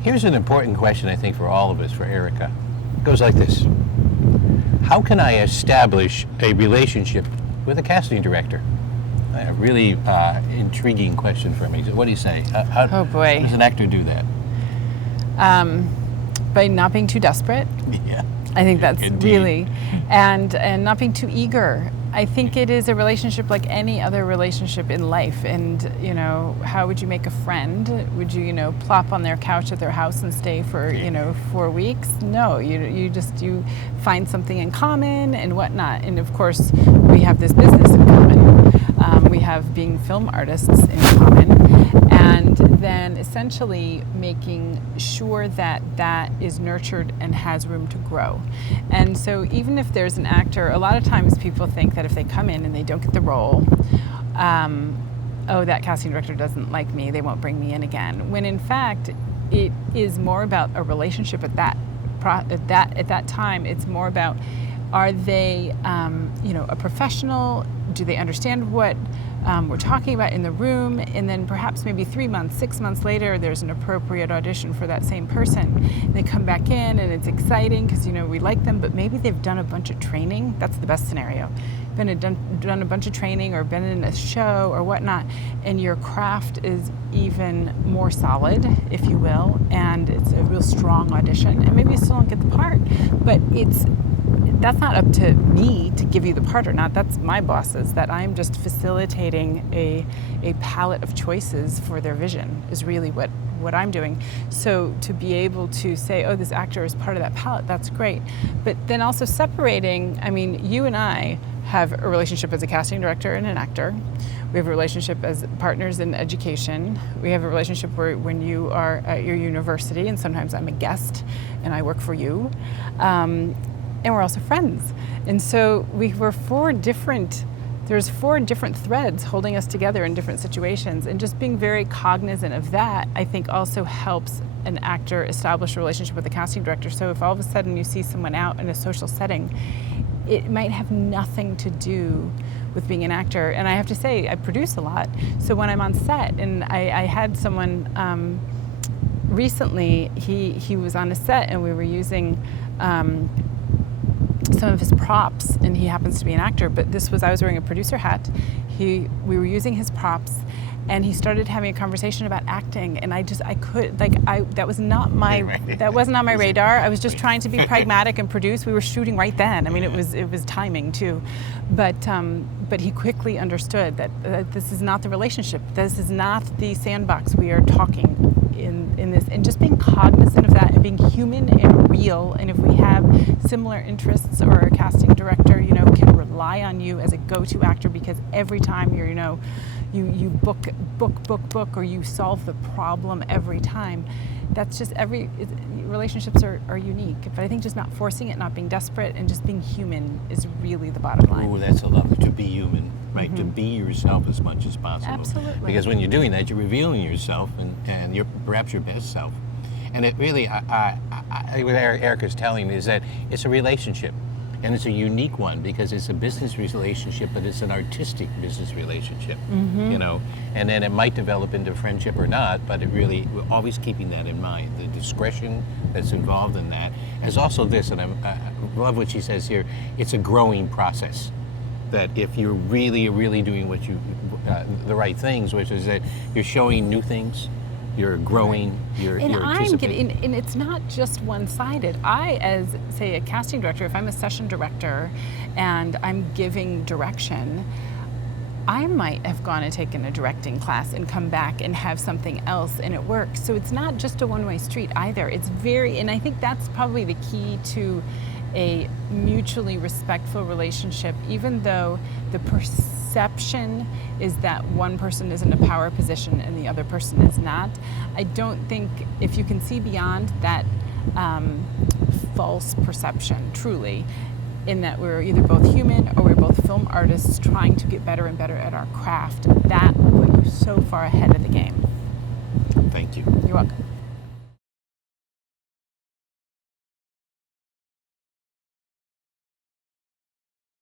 Here's an important question, I think, for all of us, for Erica. It goes like this. How can I establish a relationship with a casting director? A really intriguing question for me. What do you say? Oh, boy. How does an actor do that? By not being too desperate. Yeah. I think that's Indeed. really, and not being too eager. I think it is a relationship like any other relationship in life. And, you know, how would you make a friend? Would you, you know, plop on their couch at their house and stay for, you know, 4 weeks? No, you find something in common and whatnot. And of course, we have this business in common. We have being film artists in common. And then essentially making sure that that is nurtured and has room to grow. And so even if there's an actor, a lot of times people think that if they come in and they don't get the role, oh, that casting director doesn't like me, they won't bring me in again. When in fact, it is more about a relationship at that time. It's more about, are they, you know, a professional? Do they understand what we're talking about in the room? And then perhaps maybe 3 months, 6 months later, there's an appropriate audition for that same person. They come back in and it's exciting because, you know, we like them, but maybe they've done a bunch of training. That's the best scenario. Done a bunch of training or been in a show or whatnot, and your craft is even more solid, if you will, and it's a real strong audition. And maybe you still don't get the part, but that's not up to me to give you the part or not. That's my boss's. That I'm just facilitating a palette of choices for their vision is really what I'm doing. So to be able to say, oh, this actor is part of that palette, that's great. But then also separating, I mean, you and I have a relationship as a casting director and an actor. We have a relationship as partners in education. We have a relationship where when you are at your university, and sometimes I'm a guest and I work for you. And we're also friends. And so there's 4 different threads holding us together in different situations. And just being very cognizant of that, I think also helps an actor establish a relationship with the casting director. So if all of a sudden you see someone out in a social setting, it might have nothing to do with being an actor. And I have to say, I produce a lot. So when I'm on set, and I had someone recently, he was on a set and we were using some of his props, and he happens to be an actor, but I was wearing a producer hat. We were using his props, and he started having a conversation about acting, and that was not my radar. I was just trying to be pragmatic and produce. We were shooting right then. I mean, it was timing too, but he quickly understood that this is not the relationship. This is not the sandbox. We are talking in this, and just being cognizant of that and being human and real. And if we have similar interests, or a casting director, you know, can rely on you as a go-to actor, because every time you're, you know, you book, or you solve the problem every time. That's just relationships are unique. But I think just not forcing it, not being desperate, and just being human is really the bottom line. Oh, that's a lovely, to be human, right? Mm-hmm. To be yourself as much as possible. Absolutely. Because when you're doing that, you're revealing yourself and you're perhaps your best self. And it really, what Erica's telling me is that it's a relationship. And it's a unique one because it's a business relationship, but it's an artistic business relationship, you know. And then it might develop into friendship or not, but we're always keeping that in mind. The discretion that's involved in that. As also this, and I love what she says here, it's a growing process. That if you're really doing what the right things, which is that you're showing new things, you're growing, you're anticipating. And it's not just one-sided. I, as, say, a casting director, if I'm a session director and I'm giving direction, I might have gone and taken a directing class and come back and have something else and it works. So it's not just a one-way street either. And I think that's probably the key to a mutually respectful relationship, even though the perception is that one person is in a power position and the other person is not. I don't think, if you can see beyond that false perception, truly, in that we're either both human or we're both film artists trying to get better and better at our craft, that will put you so far ahead of the game. Thank you. You're welcome.